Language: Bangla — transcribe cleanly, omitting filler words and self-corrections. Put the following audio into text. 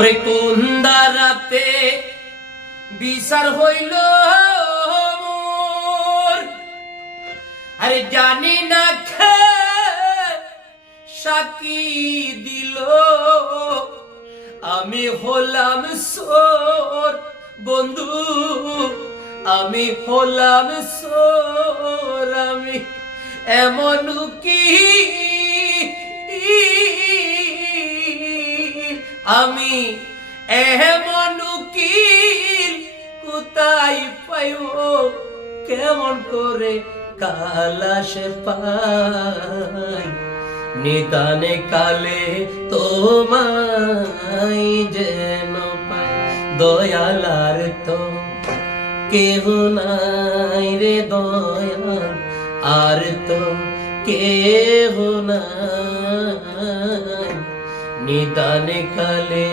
ওরে কোন দারাতে বিচার হইল মোর, আরে জানি না খে সাকি দিল, আমি হলাম সোর বন্ধু, আমি হলাম সোর। আমি এমন কি আমি এমন উকিল কোথায় পাইব, কেমন করে কালাশ পাই, নিদানে কালে তোমায় যেন পাই। দয়ালার তো কেহ নাই রে দয়াল, আর তো কেহ নাই, নিদানে কালে